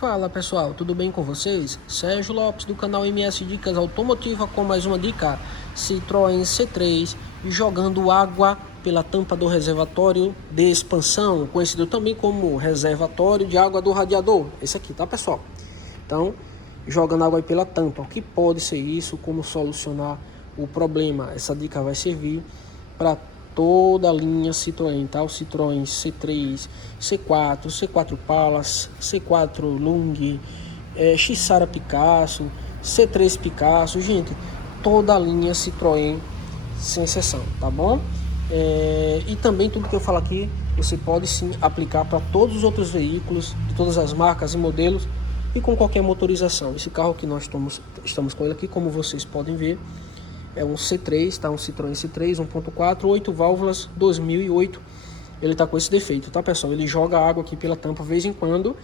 Fala pessoal, tudo bem com vocês? Sérgio Lopes do canal MS Dicas Automotiva com mais uma dica. Citroën C3 jogando água pela tampa do reservatório de expansão, conhecido também como reservatório de água do radiador. Esse aqui, tá pessoal? Então, jogando água aí pela tampa. O que pode ser isso? Como solucionar o problema? Essa dica vai servir para toda a linha Citroën, tá? O Citroën C3, C4, C4 Palace, C4 Lung, Xara Picasso, C3 Picasso, gente, toda a linha Citroën sem exceção, tá bom? E também tudo que eu falo aqui, você pode sim aplicar para todos os outros veículos, de todas as marcas e modelos e com qualquer motorização. Esse carro que nós estamos com ele aqui, como vocês podem ver, é um C3, tá? Um Citroën C3 1.4, 8 válvulas, 2008. Ele tá com esse defeito, tá pessoal? Ele joga água aqui pela tampa de vez em quando.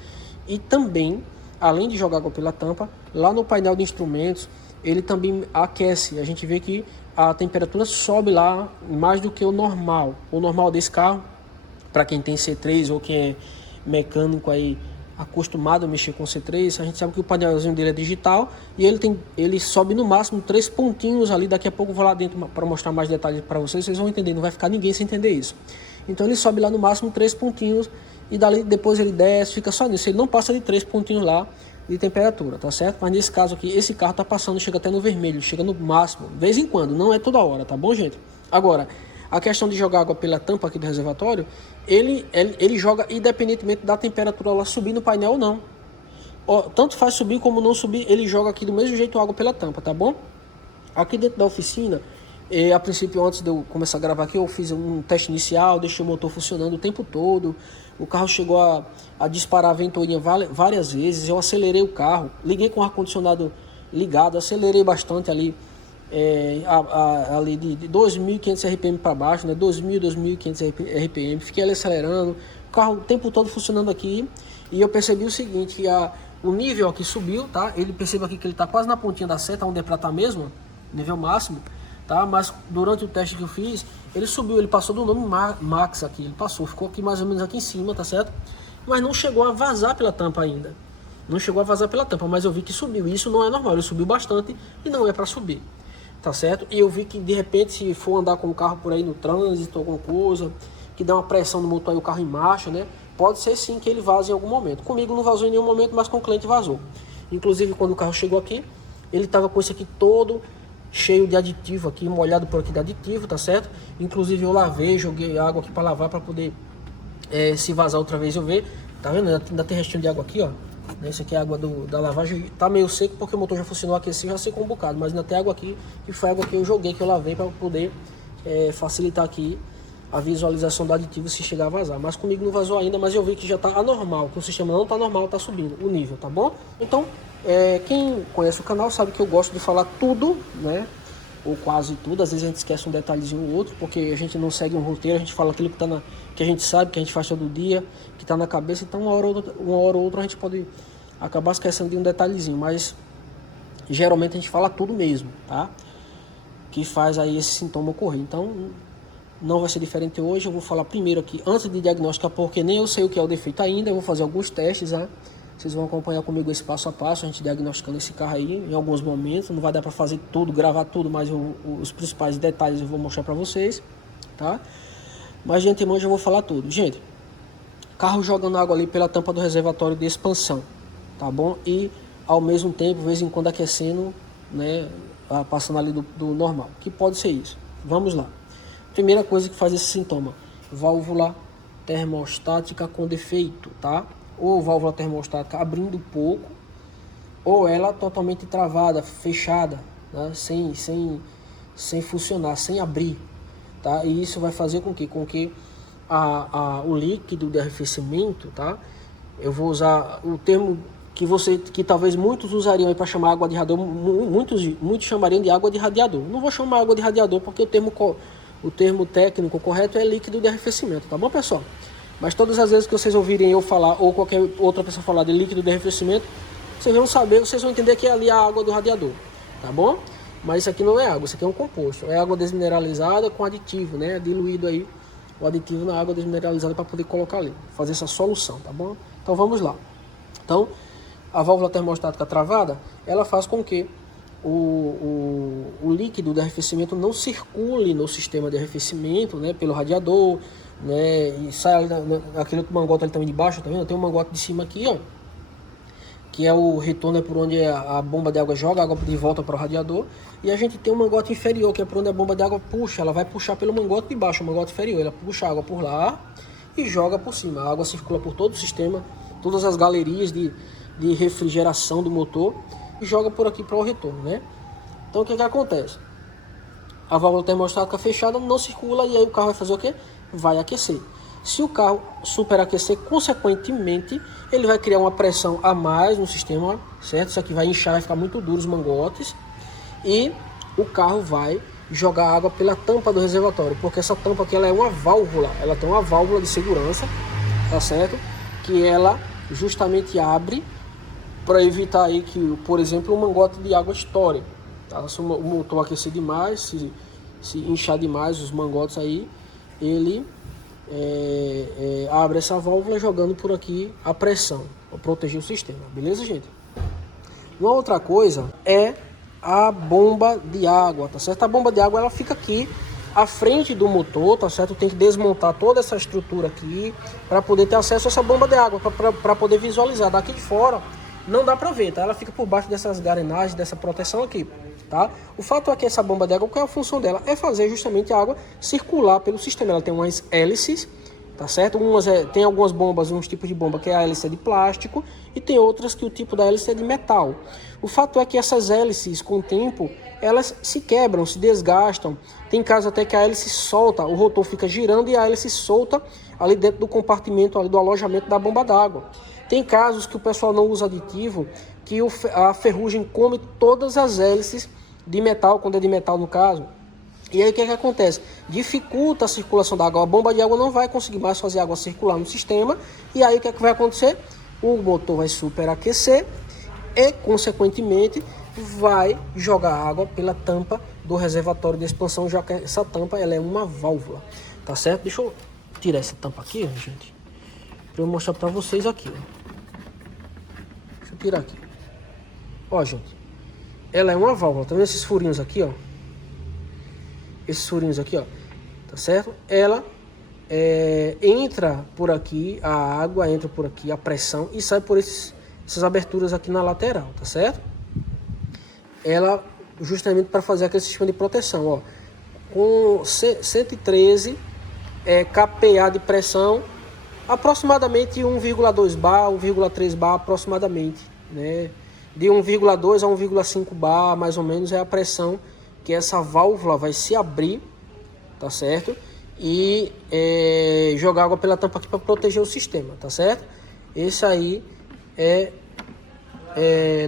E também, além de jogar água pela tampa, lá no painel de instrumentos, ele também aquece. A gente vê que a temperatura sobe lá mais do que o normal. O normal desse carro, para quem tem C3 ou quem é mecânico aí, acostumado a mexer com C3, a gente sabe que o painelzinho dele é digital e ele sobe no máximo 3 pontinhos ali. Daqui a pouco eu vou lá dentro para mostrar mais detalhes para vocês vão entender, não vai ficar ninguém sem entender isso. Então ele sobe lá no máximo 3 pontinhos e dali depois ele desce, fica só nisso, ele não passa de 3 pontinhos lá de temperatura, tá certo? Mas nesse caso aqui, esse carro tá passando, chega até no vermelho, chega no máximo, de vez em quando, não é toda hora, tá bom, gente? Agora, a questão de jogar água pela tampa aqui do reservatório, ele joga independentemente da temperatura lá subir no painel ou não. Tanto faz subir como não subir, ele joga aqui do mesmo jeito água pela tampa, tá bom? Aqui dentro da oficina, a princípio antes de eu começar a gravar aqui, eu fiz um teste inicial, deixei o motor funcionando o tempo todo. O carro chegou a disparar a ventoinha várias vezes, eu acelerei o carro, liguei com o ar-condicionado ligado, acelerei bastante ali. Ali de 2.500 RPM para baixo, né? 2.500 RPM, fiquei ali acelerando, o carro o tempo todo funcionando aqui, e eu percebi o seguinte, que o nível aqui subiu, tá? Ele perceba aqui que ele está quase na pontinha da seta, onde é para estar mesmo, nível máximo, tá? Mas durante o teste que eu fiz, ele subiu, ele passou do nome Max aqui, ele passou, ficou aqui mais ou menos aqui em cima, tá certo? Mas não chegou a vazar pela tampa ainda, não chegou a vazar pela tampa, mas eu vi que subiu, e isso não é normal, ele subiu bastante e não é para subir. Tá certo? E eu vi que de repente, se for andar com o carro por aí no trânsito, alguma coisa, que dá uma pressão no motor e o carro em marcha, né? Pode ser sim que ele vaze em algum momento. Comigo não vazou em nenhum momento, mas com o cliente vazou. Inclusive, quando o carro chegou aqui, ele tava com esse aqui todo cheio de aditivo aqui, molhado por aqui de aditivo, tá certo? Inclusive eu lavei, joguei água aqui para lavar, para poder se vazar outra vez eu ver. Tá vendo? Ainda tem restinho de água aqui, ó. Esse aqui é a água da lavagem, tá meio seco porque o motor já funcionou aquecido, já secou um bocado, mas ainda tem água aqui, que foi água que eu joguei, que eu lavei para poder facilitar aqui a visualização do aditivo se chegar a vazar. Mas comigo não vazou ainda, mas eu vi que já tá anormal, que o sistema não tá normal, tá subindo o nível, tá bom? Então, quem conhece o canal sabe que eu gosto de falar tudo, né? Ou quase tudo, às vezes a gente esquece um detalhezinho ou outro, porque a gente não segue um roteiro, a gente fala aquilo que a gente sabe, que a gente faz todo dia, que está na cabeça, então uma hora ou outra a gente pode acabar esquecendo de um detalhezinho, mas geralmente a gente fala tudo mesmo, tá? Que faz aí esse sintoma ocorrer. Então não vai ser diferente hoje. Eu vou falar primeiro aqui, antes de diagnosticar, porque nem eu sei o que é o defeito ainda, eu vou fazer alguns testes, né? Vocês vão acompanhar comigo esse passo a passo, a gente diagnosticando esse carro aí em alguns momentos. Não vai dar para fazer tudo, gravar tudo, mas os principais detalhes eu vou mostrar para vocês, tá? Mas de antemão já vou falar tudo. Gente, carro jogando água ali pela tampa do reservatório de expansão, tá bom? E ao mesmo tempo, de vez em quando aquecendo, né? Passando ali do normal. Que pode ser isso? Vamos lá. Primeira coisa que faz esse sintoma: válvula termostática com defeito, tá? Ou válvula termostática abrindo pouco, ou ela totalmente travada, fechada, né? sem funcionar, sem abrir, tá? E isso vai fazer com que o líquido de arrefecimento, tá? Eu vou usar o termo que talvez muitos usariam para chamar água de radiador, muitos chamariam de água de radiador. Não vou chamar água de radiador porque o termo técnico correto é líquido de arrefecimento, tá bom, pessoal? Mas todas as vezes que vocês ouvirem eu falar, ou qualquer outra pessoa falar de líquido de arrefecimento, vocês vão saber, vocês vão entender que é ali a água do radiador, tá bom? Mas isso aqui não é água, isso aqui é um composto. É água desmineralizada com aditivo, né? Diluído aí o aditivo na água desmineralizada para poder colocar ali, fazer essa solução, tá bom? Então vamos lá. Então, a válvula termostática travada, ela faz com que o líquido de arrefecimento não circule no sistema de arrefecimento, né, pelo radiador, né, e sai ali aquele outro mangote ali também de baixo, tá vendo? Tem um mangote de cima aqui, ó, que é o retorno, é por onde a bomba de água joga a água de volta para o radiador, e a gente tem um mangote inferior, que é por onde a bomba de água puxa, ela vai puxar pelo mangote de baixo, o mangote inferior, ela puxa a água por lá e joga por cima. A água circula por todo o sistema, todas as galerias de refrigeração do motor, e joga por aqui para o retorno, né? Então o que acontece? A válvula termostática fechada não circula, e aí o carro vai fazer o quê? Vai aquecer. Se o carro superaquecer, consequentemente, ele vai criar uma pressão a mais no sistema, certo? Isso aqui vai inchar, vai ficar muito duro os mangotes, e o carro vai jogar água pela tampa do reservatório, porque essa tampa aqui ela é uma válvula, ela tem uma válvula de segurança, tá certo? Que ela justamente abre para evitar aí que, por exemplo, um mangote de água estoure, tá? Se o motor aquecer demais, se inchar demais os mangotes aí, ele abre essa válvula jogando por aqui a pressão para proteger o sistema, beleza, gente? Uma outra coisa é a bomba de água, tá certo? A bomba de água ela fica aqui à frente do motor, tá certo? Tem que desmontar toda essa estrutura aqui para poder ter acesso a essa bomba de água, para poder visualizar. Daqui de fora não dá para ver, tá? Ela fica por baixo dessas garenagens, dessa proteção aqui, tá? O fato é que essa bomba de água, qual é a função dela? É fazer justamente a água circular pelo sistema. Ela tem umas hélices, tá certo? Tem algumas bombas, uns tipos de bomba que a hélice é de plástico, e tem outras que o tipo da hélice é de metal. O fato é que essas hélices, com o tempo, elas se quebram, se desgastam. Tem casos até que a hélice solta, o rotor fica girando e a hélice solta ali dentro do compartimento, ali do alojamento da bomba d'água. Tem casos que o pessoal não usa aditivo, que a ferrugem come todas as hélices de metal, quando é de metal no caso. E aí o que acontece? Dificulta a circulação da água, a bomba de água não vai conseguir mais fazer a água circular no sistema, e aí o que vai acontecer? O motor vai superaquecer e, consequentemente, vai jogar água pela tampa do reservatório de expansão, já que essa tampa ela é uma válvula, tá certo? Deixa eu tirar essa tampa aqui, gente, para eu mostrar para vocês aqui, ó. Deixa eu tirar aqui. Ó, gente, ela é uma válvula, tá vendo esses furinhos aqui, ó? Esses furinhos aqui, ó, tá certo? Ela entra por aqui, a água entra por aqui, a pressão, e sai por essas aberturas aqui na lateral, tá certo? Ela justamente para fazer aquele sistema de proteção, ó, com 113 kPa de pressão, aproximadamente 1,2 bar, 1,3 bar aproximadamente, né? De 1,2 a 1,5 bar, mais ou menos, é a pressão que essa válvula vai se abrir, tá certo? E jogar água pela tampa aqui para proteger o sistema, tá certo? Esse aí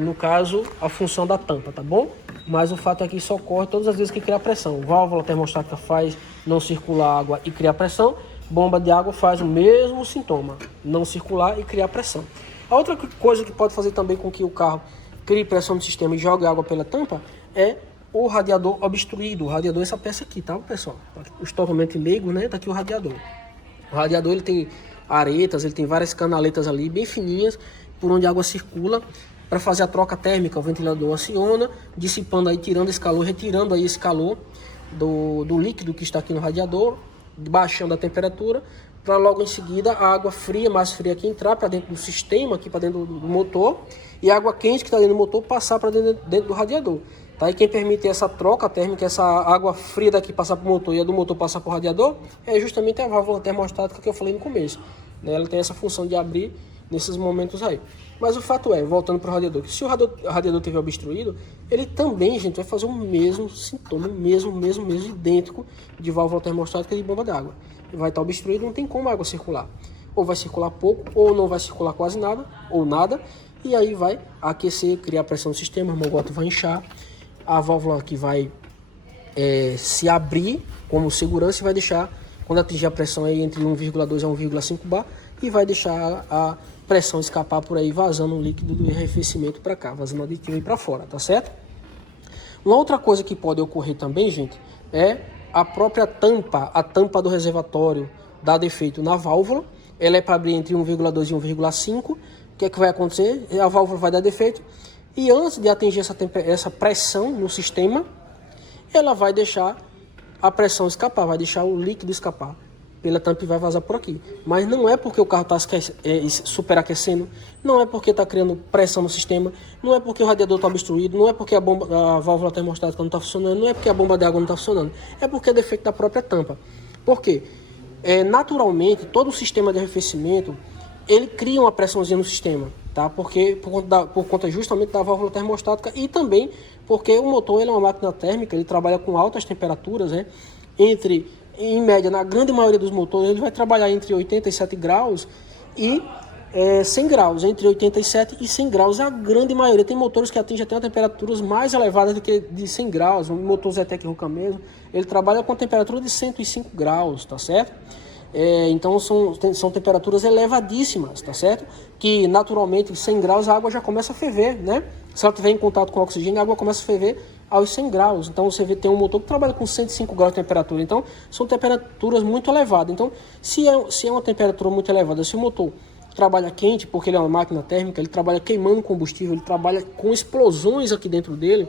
no caso, a função da tampa, tá bom? Mas o fato é que isso ocorre todas as vezes que cria pressão. Válvula termostática faz não circular água e criar pressão. Bomba de água faz o mesmo sintoma, não circular e criar pressão. A outra coisa que pode fazer também com que o carro crie pressão no sistema e jogue água pela tampa é o radiador obstruído. O radiador é essa peça aqui, tá, pessoal? Os totalmente leigos, né? Tá aqui o radiador. O radiador ele tem aretas, ele tem várias canaletas ali bem fininhas por onde a água circula para fazer a troca térmica. O ventilador aciona, dissipando aí, tirando esse calor, retirando aí esse calor do líquido que está aqui no radiador, baixando a temperatura, para logo em seguida a água fria, mais fria aqui entrar para dentro do sistema, aqui para dentro do motor, e a água quente que está dentro do motor passar para dentro do radiador. Tá? E quem permite essa troca térmica, essa água fria daqui passar para o motor e a do motor passar para o radiador, é justamente a válvula termostática que eu falei no começo, né? Ela tem essa função de abrir nesses momentos aí. Mas o fato é, voltando para o radiador, que se o radiador estiver obstruído, ele também, gente, vai fazer o mesmo sintoma, o mesmo idêntico de válvula termostática e de bomba d'água. Vai estar obstruído, não tem como a água circular. Ou vai circular pouco, ou não vai circular quase nada, ou nada, e aí vai aquecer, criar pressão no sistema, o mangote vai inchar, a válvula aqui vai se abrir como segurança e vai deixar, quando atingir a pressão aí entre 1,2 a 1,5 bar, e vai deixar a pressão escapar por aí, vazando o líquido do arrefecimento para cá, vazando aditivo aí para fora, tá certo? Uma outra coisa que pode ocorrer também, gente, é a própria tampa, a tampa do reservatório dá defeito na válvula. Ela é para abrir entre 1,2 e 1,5, que é que vai acontecer? A válvula vai dar defeito e antes de atingir essa pressão no sistema, ela vai deixar a pressão escapar, vai deixar o líquido escapar pela tampa e vai vazar por aqui. Mas não é porque o carro está superaquecendo, não é porque está criando pressão no sistema, não é porque o radiador está obstruído, não é porque a válvula termostática não está funcionando, não é porque a bomba de água não está funcionando, é porque é defeito da própria tampa. Por quê? Naturalmente, todo o sistema de arrefecimento, ele cria uma pressãozinha no sistema, tá? Porque por conta justamente da válvula termostática e também porque o motor ele é uma máquina térmica, ele trabalha com altas temperaturas, né? Em média, na grande maioria dos motores, ele vai trabalhar entre 87 graus e 100 graus. Entre 87 e 100 graus, a grande maioria. Tem motores que atingem até temperaturas mais elevadas do que de 100 graus. O motor Zetec Ruka mesmo, ele trabalha com temperatura de 105 graus, tá certo? Então são temperaturas elevadíssimas, tá certo? Que naturalmente, 100 graus, a água já começa a ferver, né? Se ela estiver em contato com o oxigênio, a água começa a ferver aos 100 graus. Então você tem um motor que trabalha com 105 graus de temperatura. Então são temperaturas muito elevadas. Então se é uma temperatura muito elevada, se o motor trabalha quente, porque ele é uma máquina térmica, ele trabalha queimando combustível, ele trabalha com explosões aqui dentro dele,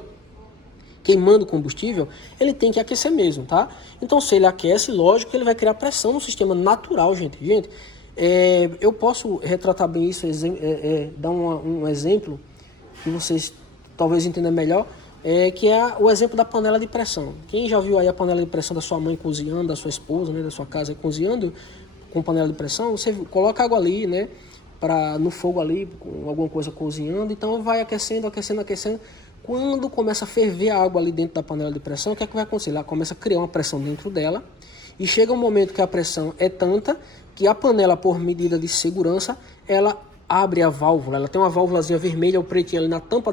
queimando combustível, ele tem que aquecer mesmo, tá? Então se ele aquece, lógico que ele vai criar pressão no sistema natural, gente. Eu posso retratar bem isso, dar um exemplo que vocês talvez entendam melhor, que é o exemplo da panela de pressão. Quem já viu aí a panela de pressão da sua mãe cozinhando, da sua esposa, né, da sua casa cozinhando com panela de pressão, você coloca água ali, né, no fogo ali, com alguma coisa cozinhando, então vai aquecendo. Quando começa a ferver a água ali dentro da panela de pressão, o que é que vai acontecer? Ela começa a criar uma pressão dentro dela e chega um momento que a pressão é tanta que a panela, por medida de segurança, ela abre a válvula. Ela tem uma válvulazinha vermelha ou pretinha ali na tampa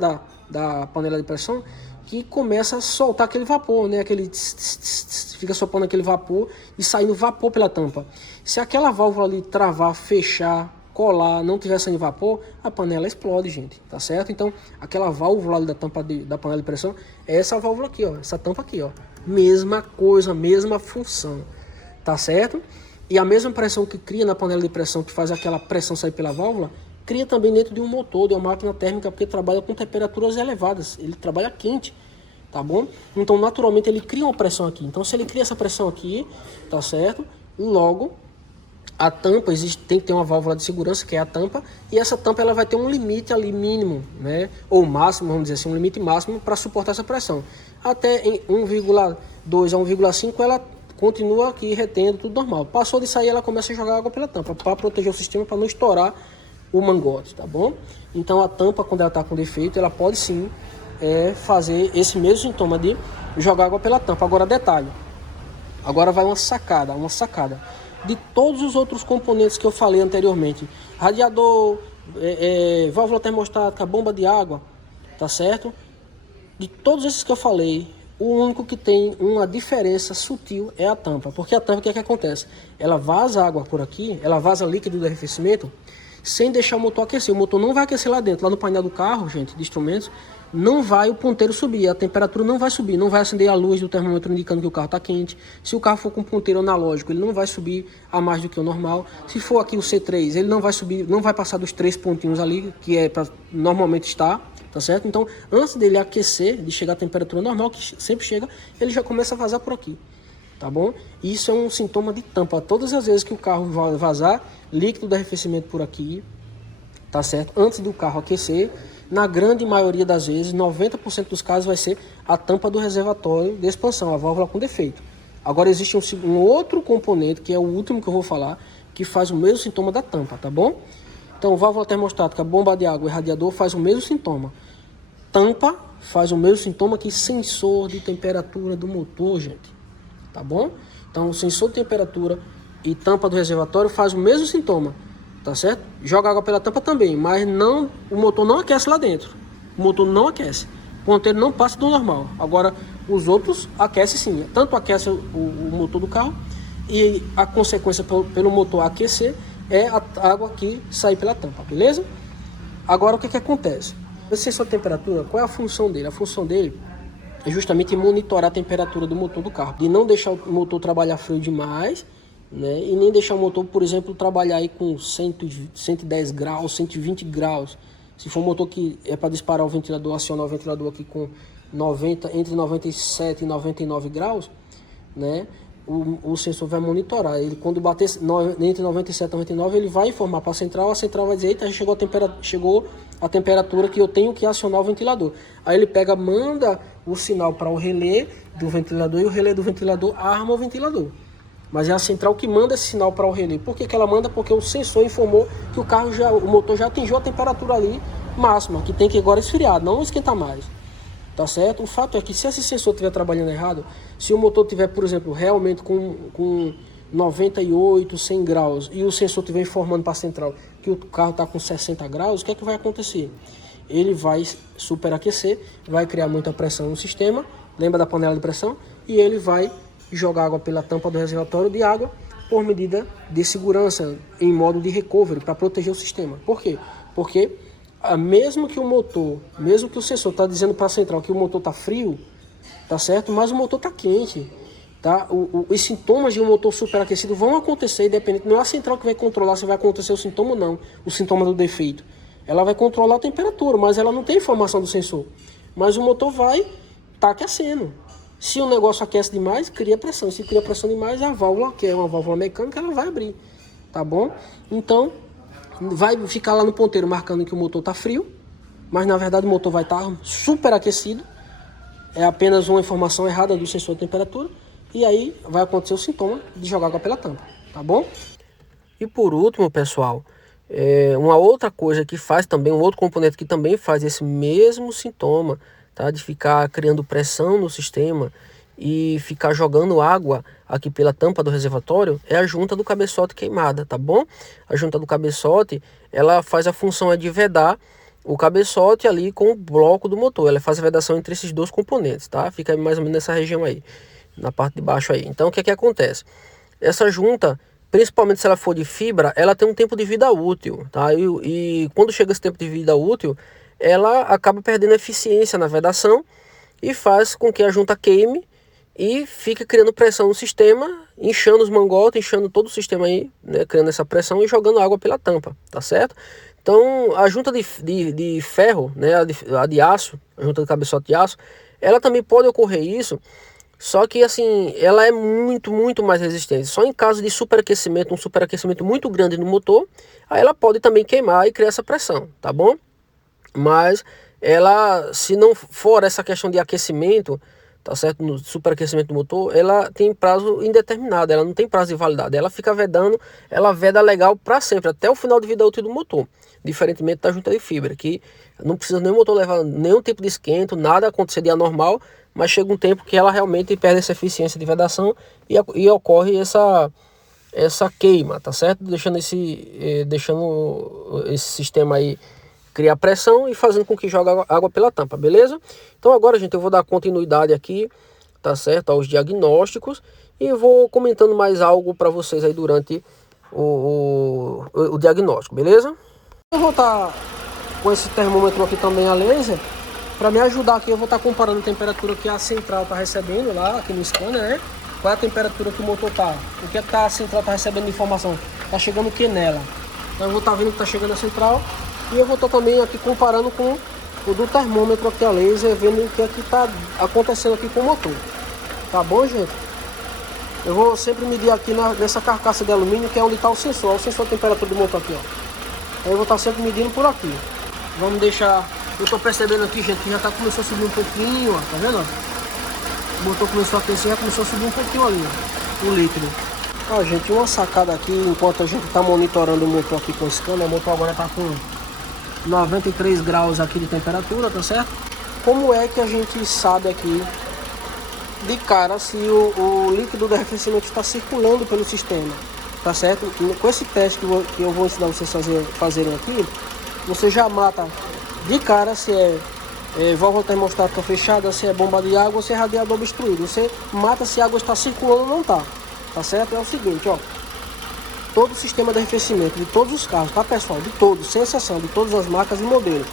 da panela de pressão que começa a soltar aquele vapor, né? Fica soltando aquele vapor e saindo vapor pela tampa. Se aquela válvula ali travar, fechar, colar, não tiver saindo vapor, a panela explode, gente, tá certo? Então, aquela válvula ali da tampa da panela de pressão é essa válvula aqui, ó, essa tampa aqui, ó. Mesma coisa, mesma função, tá certo? E a mesma pressão que cria na panela de pressão, que faz aquela pressão sair pela válvula, cria também dentro de um motor, de uma máquina térmica, porque trabalha com temperaturas elevadas, ele trabalha quente, tá bom? Então, naturalmente, ele cria uma pressão aqui. Então, se ele cria essa pressão aqui, tá certo? Logo, a tampa, tem que ter uma válvula de segurança, que é a tampa, e essa tampa ela vai ter um limite ali mínimo, né? Ou máximo, vamos dizer assim, um limite máximo para suportar essa pressão. Até em 1,2 a 1,5 ela continua aqui retendo, tudo normal. Passou de sair, ela começa a jogar água pela tampa, para proteger o sistema, para não estourar o mangote, tá bom? Então a tampa, quando ela está com defeito, ela pode sim fazer esse mesmo sintoma de jogar água pela tampa. Agora detalhe, agora vai uma sacada. De todos os outros componentes que eu falei anteriormente, radiador, válvula termostática, bomba de água, tá certo? De todos esses que eu falei, o único que tem uma diferença sutil é a tampa. Porque a tampa, o que é que acontece? Ela vaza água por aqui, ela vaza líquido do arrefecimento, sem deixar o motor aquecer. O motor não vai aquecer lá dentro. Lá no painel do carro, gente, de instrumentos, não vai o ponteiro subir. A temperatura não vai subir. Não vai acender a luz do termômetro indicando que o carro está quente. Se o carro for com ponteiro analógico, ele não vai subir a mais do que o normal. Se for aqui o C3, ele não vai subir, não vai passar dos 3 pontinhos ali, que é para normalmente estar, tá certo? Então, antes dele aquecer, de chegar à temperatura normal, que sempre chega, ele já começa a vazar por aqui. Tá bom? Isso é um sintoma de tampa. Todas as vezes que o carro vai vazar líquido de arrefecimento por aqui, tá certo? Antes do carro aquecer, na grande maioria das vezes, 90% dos casos vai ser a tampa do reservatório de expansão, a válvula com defeito. Agora existe um outro componente, que é o último que eu vou falar, que faz o mesmo sintoma da tampa, tá bom? Então, válvula termostática, bomba de água e radiador faz o mesmo sintoma. Tampa faz o mesmo sintoma que sensor de temperatura do motor, gente. Tá bom? Então, o sensor de temperatura e tampa do reservatório faz o mesmo sintoma, tá certo? Joga água pela tampa também, mas não, o motor não aquece lá dentro. O motor não aquece. O ponteiro não passa do normal. Agora, os outros aquecem sim. Tanto aquece o motor do carro e a consequência pelo motor aquecer é a água que sai pela tampa, beleza? Agora, o que acontece? Esse sensor de temperatura, qual é a função dele? A função dele é justamente monitorar a temperatura do motor do carro, de não deixar o motor trabalhar frio demais né? E nem deixar o motor, por exemplo, trabalhar aí com 110 graus, 120 graus. Se for um motor que é para disparar o ventilador, acionar o ventilador aqui com entre 97 e 99 graus, né? O sensor vai monitorar. Ele, quando bater entre 97 e 99, ele vai informar para a central vai dizer: eita, chegou a temperatura que eu tenho que acionar o ventilador. Aí ele pega, manda o sinal para o relé do ventilador, e o relé do ventilador arma o ventilador. Mas é a central que manda esse sinal para o relé. Por que ela manda? Porque o sensor informou que o motor já atingiu a temperatura ali máxima, que tem que agora esfriar, não esquentar mais. Tá certo? O fato é que se esse sensor estiver trabalhando errado, se o motor tiver, por exemplo, realmente com 98, 100 graus, e o sensor estiver informando para a central que o carro está com 60 graus, o que é que vai acontecer? Ele vai superaquecer, vai criar muita pressão no sistema, lembra da panela de pressão? E ele vai jogar água pela tampa do reservatório de água por medida de segurança, em modo de recovery, para proteger o sistema. Por quê? Porque mesmo que o sensor está dizendo para a central que o motor está frio, tá certo? Mas o motor está quente, tá? Os sintomas de um motor superaquecido vão acontecer, independente. Não é a central que vai controlar se vai acontecer o sintoma ou não, o sintoma do defeito. Ela vai controlar a temperatura, mas ela não tem informação do sensor. Mas o motor vai estar aquecendo. Se o negócio aquece demais, cria pressão. Se cria pressão demais, a válvula, que é uma válvula mecânica, ela vai abrir, tá bom? Então, vai ficar lá no ponteiro marcando que o motor está frio, mas na verdade o motor vai estar superaquecido. É apenas uma informação errada do sensor de temperatura, e aí vai acontecer o sintoma de jogar água pela tampa, tá bom? E por último, pessoal, uma outra coisa que faz também, um outro componente que também faz esse mesmo sintoma, tá, de ficar criando pressão no sistema e ficar jogando água aqui pela tampa do reservatório, é a junta do cabeçote queimada, tá bom? A junta do cabeçote, ela faz a função de vedar o cabeçote ali com o bloco do motor. Ela faz a vedação entre esses dois componentes, tá? Fica mais ou menos nessa região aí, na parte de baixo aí. Então, o que é que acontece? Essa junta, principalmente se ela for de fibra, ela tem um tempo de vida útil, tá? E quando chega esse tempo de vida útil, ela acaba perdendo eficiência na vedação e faz com que a junta queime e fica criando pressão no sistema, inchando os mangotes, inchando todo o sistema aí, né, criando essa pressão e jogando água pela tampa, tá certo? Então, a junta de ferro, né, a de aço, a junta de cabeçote de aço, ela também pode ocorrer isso, só que assim, ela é muito mais resistente. Só em caso de superaquecimento, um superaquecimento muito grande no motor, aí ela pode também queimar e criar essa pressão, tá bom? Mas ela, se não for essa questão de aquecimento, tá certo, no superaquecimento do motor, ela tem prazo indeterminado, ela não tem prazo de validade, ela fica vedando, ela veda legal para sempre, até o final de vida útil do motor, diferentemente da junta de fibra, que não precisa nem o motor levar nenhum tipo de esquento, nada acontecer de anormal, mas chega um tempo que ela realmente perde essa eficiência de vedação e ocorre essa queima, tá certo, deixando esse sistema aí criar pressão e fazendo com que jogue água pela tampa, beleza? Então agora, gente, eu vou dar continuidade aqui, tá certo, aos diagnósticos, e vou comentando mais algo para vocês aí durante o diagnóstico, beleza? Eu vou estar com esse termômetro aqui também a laser, para me ajudar aqui. Eu vou estar comparando a temperatura que a central está recebendo lá, aqui no scanner, né? Qual é a temperatura que o motor tá, o que é que a central está recebendo de informação, tá chegando o que nela. Então eu vou estar vendo que tá chegando a central, e eu vou estar também aqui comparando com o do termômetro aqui a laser, vendo o que é que está acontecendo aqui com o motor. Tá bom, gente? Eu vou sempre medir aqui nessa carcaça de alumínio, que é onde está o sensor de temperatura do motor aqui, ó. Aí eu vou estar sempre medindo por aqui. Vamos deixar... Eu estou percebendo aqui, gente, que já começou a subir um pouquinho, ó. Tá vendo? O motor começou a aquecer, já começou a subir um pouquinho ali, ó, o líquido. Ó, gente, uma sacada aqui, enquanto a gente está monitorando o motor aqui com o scanner, o motor agora está com 93 graus aqui de temperatura, tá certo? Como é que a gente sabe aqui de cara se o líquido de arrefecimento está circulando pelo sistema, tá certo? Com esse teste que eu vou ensinar vocês fazerem aqui, você já mata de cara se é válvula termostática fechada, se é bomba de água ou se é radiador obstruído. Você mata se a água está circulando ou não está, tá certo? É o seguinte, ó. Todo o sistema de arrefecimento de todos os carros, tá, pessoal? De todos, sem exceção, de todas as marcas e modelos.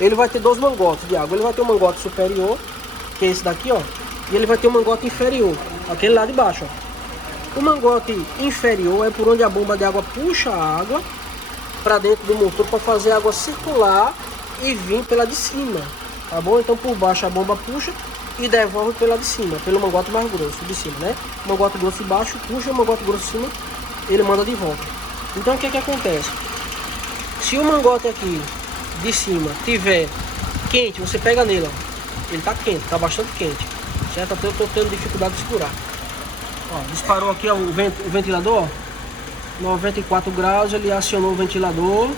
Ele vai ter dois mangotes de água. Ele vai ter um mangote superior, que é esse daqui, ó. E ele vai ter um mangote inferior, aquele lá de baixo, ó. O mangote inferior é por onde a bomba de água puxa a água para dentro do motor para fazer a água circular e vir pela de cima, tá bom? Então por baixo a bomba puxa e devolve pela de cima, pelo mangote mais grosso de cima, né? O mangote grosso de baixo puxa, o mangote grosso de cima ele manda de volta. Então o que acontece? Se o mangote aqui de cima tiver quente, você pega nele, ó, ele tá quente, tá bastante quente, certo? Até eu tô tendo dificuldade de segurar. Ó, disparou aqui ó, o ventilador, ó, 94 graus, ele acionou o ventilador.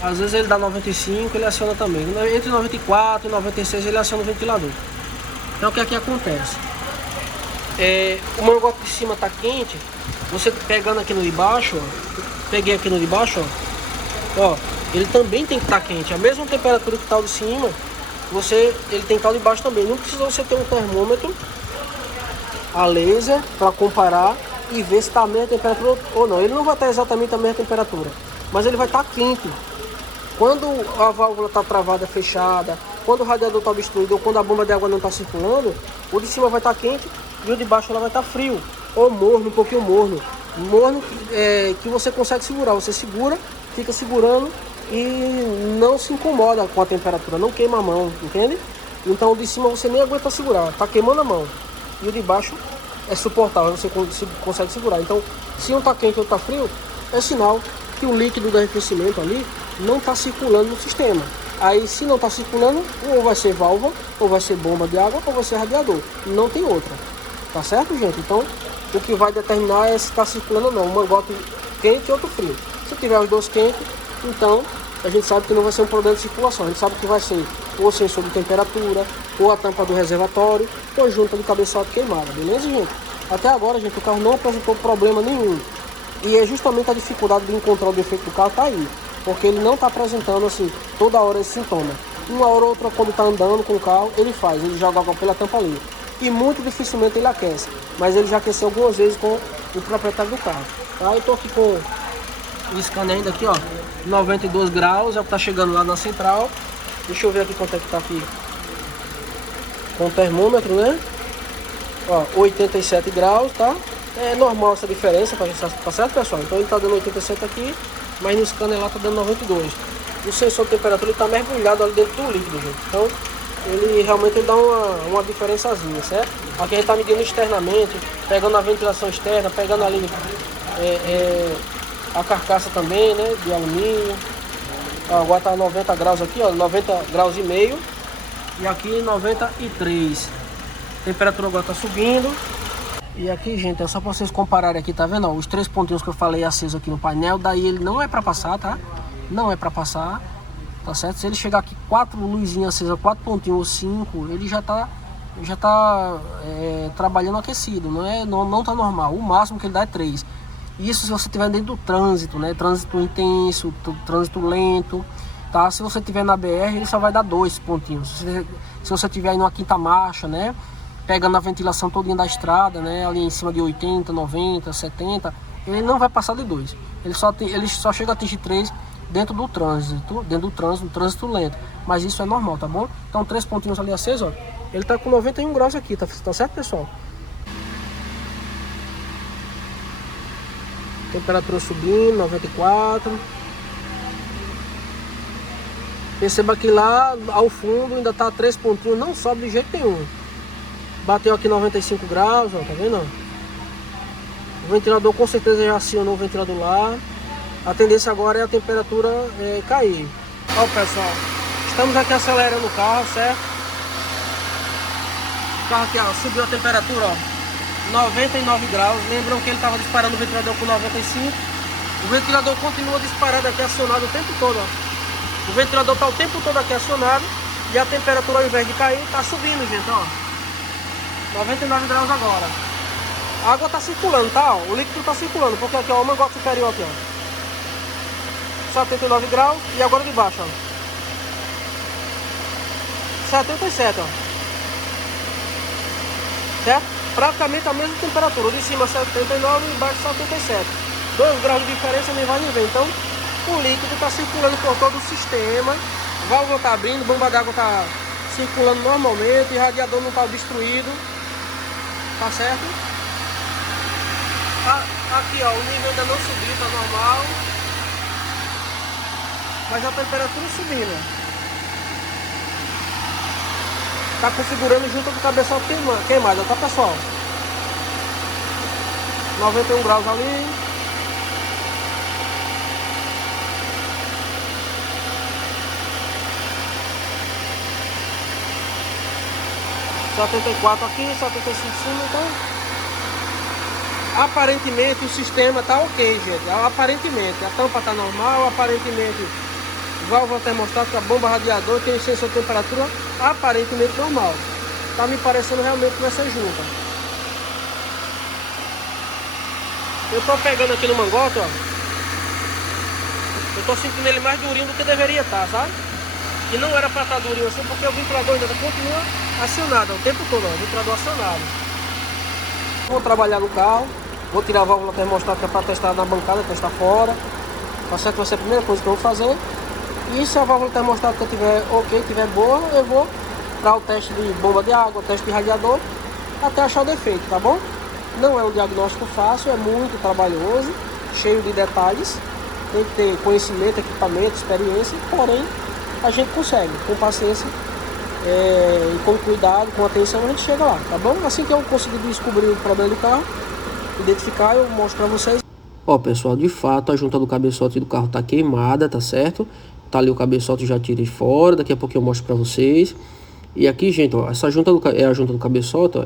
Às vezes ele dá 95, ele aciona também. Entre 94 e 96 ele aciona o ventilador. Então o que acontece? O mangote de cima tá quente, você pegando aqui no de baixo, ó, peguei aqui no de baixo, ó, ele também tem que estar quente. A mesma temperatura que tá o de cima, ele tem que estar o de baixo também. Não precisa você ter um termômetro a laser para comparar e ver se está a mesma temperatura ou não. Ele não vai estar exatamente a mesma temperatura, mas ele vai estar quente. Quando a válvula está travada, fechada, quando o radiador está obstruído ou quando a bomba de água não está circulando, o de cima vai estar quente e o de baixo ela vai estar frio ou morno, um pouquinho morno. Morno que você consegue segurar, você segura, fica segurando e não se incomoda com a temperatura, não queima a mão, entende? Então o de cima você nem aguenta segurar, tá queimando a mão. E o de baixo é suportável, você consegue segurar. Então, se um tá quente e outro tá frio, é sinal que o líquido de arrefecimento ali não está circulando no sistema. Aí, se não está circulando, ou vai ser válvula, ou vai ser bomba de água, ou vai ser radiador. Não tem outra. Tá certo, gente? Então, o que vai determinar é se está circulando ou não. Um mangote quente e outro frio. Se tiver os dois quentes, então a gente sabe que não vai ser um problema de circulação. A gente sabe que vai ser ou o sensor de temperatura, ou a tampa do reservatório, ou junta de cabeçote queimada. Beleza, gente? Até agora, gente, o carro não apresentou problema nenhum. E é justamente a dificuldade de encontrar o defeito do carro tá aí. Porque ele não está apresentando assim toda hora esse sintoma. Uma hora ou outra, quando está andando com o carro, ele joga água pela tampa ali. E muito dificilmente ele aquece. Mas ele já aqueceu algumas vezes com o proprietário do carro. Tá? Eu tô aqui com o scanner ainda aqui, ó, 92 graus, é o que tá chegando lá na central. Deixa eu ver aqui quanto é que tá aqui com o termômetro, né? Ó, 87 graus, tá? É normal essa diferença, tá certo, pessoal? Então ele tá dando 87 aqui, mas no scanner lá tá dando 92. O sensor de temperatura ele tá mergulhado ali dentro do líquido, gente. Então ele realmente dá uma diferençazinha, certo? Aqui a gente tá medindo externamente, pegando a ventilação externa, pegando ali a carcaça também, né, de alumínio. Ó, agora tá 90 graus aqui, ó, 90 graus e meio. E aqui 93. A temperatura agora tá subindo. E aqui, gente, é só pra vocês compararem aqui, tá vendo? Ó, os 3 pontinhos que eu falei aceso aqui no painel, daí ele não é pra passar, tá? Não é pra passar, tá certo? Se ele chegar aqui 4 luzinhas acesas, 4 pontinhos ou 5, ele já tá trabalhando aquecido, não tá normal. O máximo que ele dá é 3. Isso se você estiver dentro do trânsito, né? Trânsito intenso, trânsito lento, tá? Se você estiver na BR, ele só vai dar 2 pontinhos. Se você estiver aí numa quinta marcha, né? Pegando a ventilação todinha da estrada, né? Ali em cima de 80, 90, 70, ele não vai passar de 2. Ele só chega a atingir 3 dentro do trânsito, no trânsito lento. Mas isso é normal, tá bom? Então 3 pontinhos ali acesos, ó. Ele tá com 91 graus aqui, tá certo, pessoal? Temperatura subindo, 94. Perceba que lá ao fundo ainda tá 3 pontinhos, não sobe de jeito nenhum. Bateu aqui 95 graus, ó, tá vendo? O ventilador com certeza já acionou o ventilador lá. A tendência agora é a temperatura cair. Ó, pessoal, estamos aqui acelerando o carro, certo? O carro aqui, ó, subiu a temperatura, ó, 99 graus. Lembram que ele estava disparando o ventilador com 95. O ventilador continua disparado aqui, acionado o tempo todo, ó. O ventilador está o tempo todo aqui acionado. E a temperatura, ao invés de cair, está subindo, gente, ó. 99 graus agora. A água está circulando, tá? Ó. O líquido está circulando, porque aqui, ó, o mangote superior aqui, ó. 79 graus. E agora de baixo, ó. 77, ó. Certo? Praticamente a mesma temperatura. O de cima 79 e embaixo 77. 2 graus de diferença, nem vai nem vem. Então, o líquido está circulando por todo o sistema. A válvula está abrindo, bomba d'água está circulando normalmente, o radiador não está obstruído. Tá certo? Aqui ó, o nível ainda não subiu, tá normal. Mas a temperatura subindo. Tá configurando junto com o cabeçote queimado, tá pessoal? 91 graus ali. ...74 aqui, 75 em cima, então... Aparentemente o sistema tá ok, gente. Aparentemente, a tampa tá normal, aparentemente... válvula termostática, bomba radiador, tem sensor de temperatura, aparentemente normal. Tá me parecendo realmente que vai ser junta. Eu tô pegando aqui no mangote, ó. Eu tô sentindo ele mais durinho do que deveria estar, sabe? E não era pra estar durinho assim, porque o ventilador ainda continua acionado o tempo todo, ó, o ventilador acionado. Vou trabalhar no carro, vou tirar a válvula termostática para testar na bancada, testar fora. Tá certo? Vai ser a primeira coisa que eu vou fazer. E se a válvula termostática tiver ok, tiver boa, eu vou para o teste de bomba de água, teste de radiador, até achar o defeito, tá bom? Não é um diagnóstico fácil, é muito trabalhoso, cheio de detalhes. Tem que ter conhecimento, equipamento, experiência, porém a gente consegue, com paciência e com cuidado, com atenção, a gente chega lá, tá bom? Assim que eu conseguir descobrir o problema do carro, identificar, eu mostro para vocês. Ó, pessoal, de fato a junta do cabeçote do carro tá queimada, tá certo? Tá ali o cabeçote, já tirei fora, daqui a pouco eu mostro para vocês. E aqui, gente, ó, essa junta é a junta do cabeçote, ó,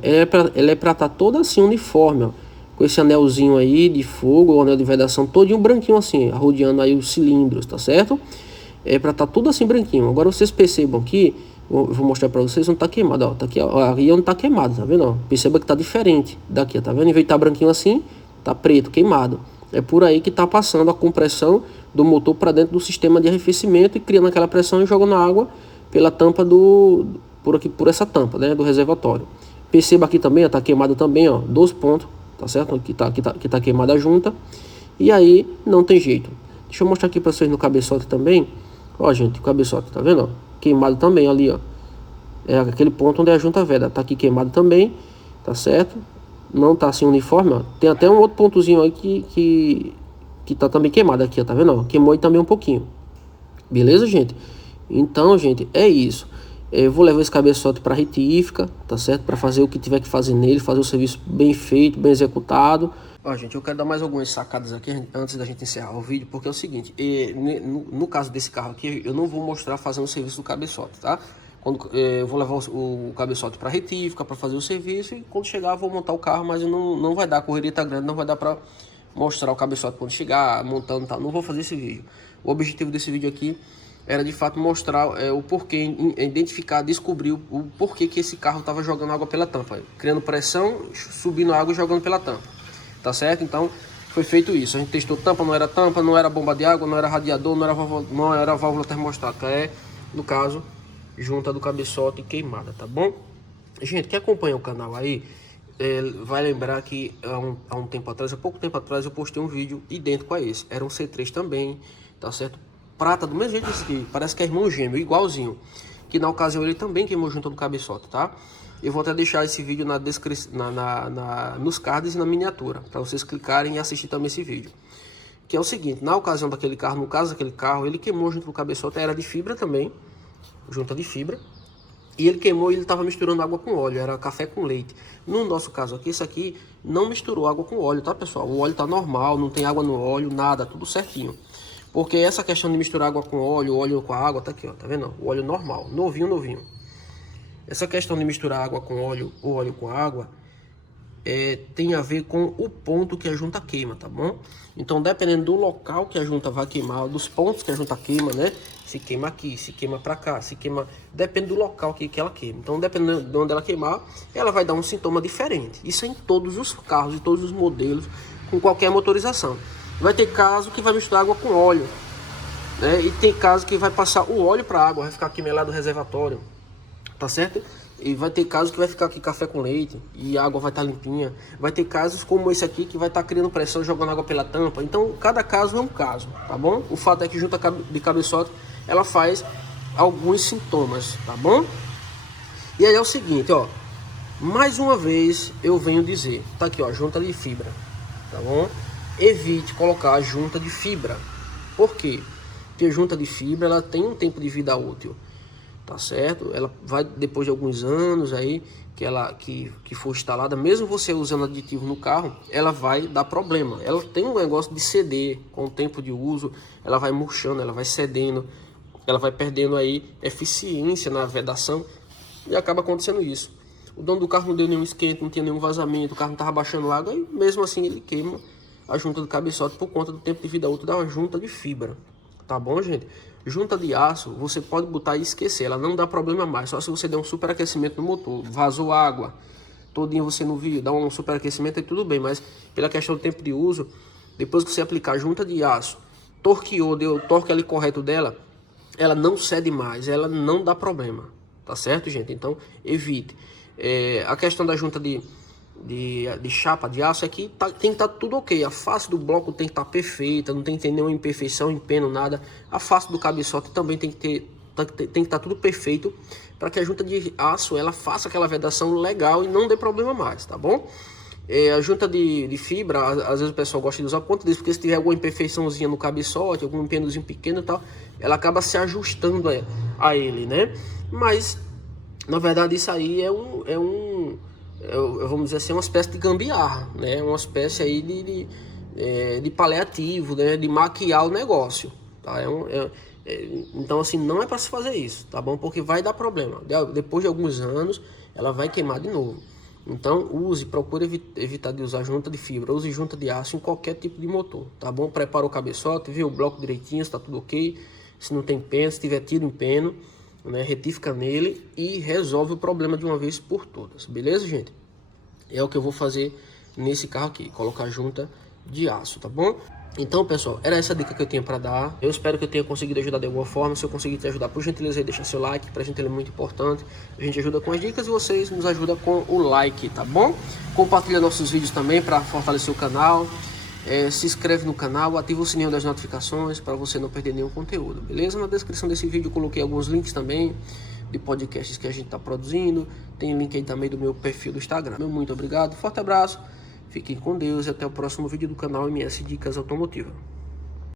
ela é para tá toda assim uniforme, ó, com esse anelzinho aí de fogo, o anel de vedação todinho branquinho assim, rodeando aí os cilindros, tá certo? É para tá tudo assim branquinho. Agora vocês percebam aqui, eu vou mostrar para vocês onde tá queimado, ó, tá aqui, ó, aí onde tá queimado, tá vendo, ó? Perceba que tá diferente daqui, ó, tá vendo? Em vez de tá branquinho assim, tá preto, queimado. É por aí que tá passando a compressão do motor para dentro do sistema de arrefecimento e criando aquela pressão e jogando água pela tampa por essa tampa, né, do reservatório. Perceba aqui também, ó, tá queimado também, ó, 2 pontos, tá certo? Aqui tá queimada a junta. E aí não tem jeito. Deixa eu mostrar aqui para vocês no cabeçote também. Ó, gente, o cabeçote, tá vendo, ó? Queimado também ali, ó. É aquele ponto onde a junta veda, tá aqui queimado também, tá certo? Não tá assim uniforme, ó. Tem até um outro pontozinho aí que tá também queimado aqui, ó, tá vendo, ó? Queimou aí também um pouquinho. Beleza, gente? Então, gente, é isso. Eu vou levar esse cabeçote para retífica, tá certo? Para fazer o que tiver que fazer nele, fazer o serviço bem feito, bem executado. Ó, gente, eu quero dar mais algumas sacadas aqui antes da gente encerrar o vídeo, porque é o seguinte, no caso desse carro aqui, eu não vou mostrar fazendo o serviço do cabeçote, tá? Eu vou levar o cabeçote para retífica, para fazer o serviço, e quando chegar eu vou montar o carro, mas não vai dar, a correria tá grande, não vai dar para mostrar o cabeçote quando chegar, montando e tal. Não vou fazer esse vídeo. O objetivo desse vídeo aqui era de fato mostrar o porquê, identificar, descobrir o porquê que esse carro estava jogando água pela tampa, criando pressão, subindo água e jogando pela tampa, tá certo? Então foi feito isso, a gente testou tampa, não era bomba de água, não era radiador, não era válvula termostática, no caso, junta do cabeçote queimada, tá bom? Gente, que acompanha o canal aí, vai lembrar que há um tempo atrás, há pouco tempo atrás, eu postei um vídeo idêntico a esse, era um C3 também, tá certo? Prata, do mesmo jeito que parece que é irmão gêmeo, igualzinho. Que na ocasião ele também queimou junto do cabeçote, tá? Eu vou até deixar esse vídeo na descrição, nos cards e na miniatura, para vocês clicarem e assistir também esse vídeo. Que é o seguinte, na ocasião daquele carro, no caso daquele carro, ele queimou junto do cabeçote, era de fibra também, junta de fibra. E ele queimou e ele estava misturando água com óleo, era café com leite. No nosso caso aqui, isso aqui não misturou água com óleo, tá, pessoal? O óleo tá normal, não tem água no óleo, nada, tudo certinho. Porque essa questão de misturar água com óleo com a água, tá aqui, ó, tá vendo? O óleo normal, novinho. Essa questão de misturar água com óleo, ou óleo com água, tem a ver com o ponto que a junta queima, tá bom? Então, dependendo do local que a junta vai queimar, dos pontos que a junta queima, né? Se queima aqui, se queima pra cá, se queima... Depende do local que ela queima. Então, dependendo de onde ela queimar, ela vai dar um sintoma diferente. Isso é em todos os carros, em todos os modelos, com qualquer motorização. Vai ter caso que vai misturar água com óleo, né? E tem caso que vai passar o óleo para água, vai ficar aqui melado o reservatório, tá certo? E vai ter casos que vai ficar aqui café com leite e a água vai estar limpinha. Vai ter casos como esse aqui que vai estar criando pressão, jogando água pela tampa. Então cada caso é um caso, tá bom? O fato é que junta de cabeçote ela faz alguns sintomas, tá bom? E aí é o seguinte, ó, mais uma vez eu venho dizer, tá aqui, ó, junta de fibra. tá bom? Evite colocar a junta de fibra. Por quê? Porque a junta de fibra ela tem um tempo de vida útil, tá certo? Ela vai, depois de alguns anos aí que for instalada, mesmo você usando aditivo no carro, ela vai dar problema. Ela tem um negócio de ceder com o tempo de uso, ela vai murchando, ela vai cedendo, ela vai perdendo aí eficiência na vedação e acaba acontecendo isso. O dono do carro não deu nenhum esquenta, não tinha nenhum vazamento, o carro não estava baixando água e mesmo assim ele queima a junta do cabeçote por conta do tempo de vida útil da junta de fibra. Tá bom, gente? Junta de aço, você pode botar e esquecer, ela não dá problema mais, só se você der um superaquecimento no motor, vazou água, todinho você não viu, dá um superaquecimento e tudo bem, mas pela questão do tempo de uso, depois que você aplicar a junta de aço, torqueou, deu o torque ali correto dela, ela não cede mais, ela não dá problema, tá certo, gente? Então, evite. A questão da junta de chapa de aço é que tem que estar tudo ok. A face do bloco tem que estar perfeita, não tem que ter nenhuma imperfeição, empeno, nada. A face do cabeçote também tem que estar tudo perfeito para que a junta de aço ela faça aquela vedação legal e não dê problema mais, tá bom? A junta de fibra, às vezes o pessoal gosta de usar por conta disso, porque se tiver alguma imperfeiçãozinha no cabeçote, algum empenozinho pequeno e tal, ela acaba se ajustando a ele, né? Mas, na verdade, isso aí vamos dizer assim, uma espécie de gambiarra, né? Uma espécie aí de paliativo, né? De maquiar o negócio, tá? Então, assim, não é para se fazer isso, tá bom? Porque vai dar problema. Depois de alguns anos, ela vai queimar de novo. Então, procure evitar de usar junta de fibra, use junta de aço em qualquer tipo de motor, tá bom? Prepara o cabeçote, vê o bloco direitinho, se tá tudo ok. Se não tem peno, se tiver tido empeno, né, retifica nele e resolve o problema de uma vez por todas, beleza, gente? É o que eu vou fazer nesse carro aqui, colocar junta de aço, tá bom? Então, pessoal, era essa dica que eu tinha para dar. Eu espero que eu tenha conseguido ajudar de alguma forma. Se eu conseguir te ajudar, por gentileza, aí deixa seu like, pra gente ele é muito importante. A gente ajuda com as dicas e vocês nos ajudam com o like, tá bom? Compartilha nossos vídeos também para fortalecer o canal. Se inscreve no canal, ativa o sininho das notificações para você não perder nenhum conteúdo, beleza? Na descrição desse vídeo eu coloquei alguns links também de podcasts que a gente está produzindo. Tem link aí também do meu perfil do Instagram. Meu muito obrigado, forte abraço, fiquem com Deus e até o próximo vídeo do canal MS Dicas Automotivas.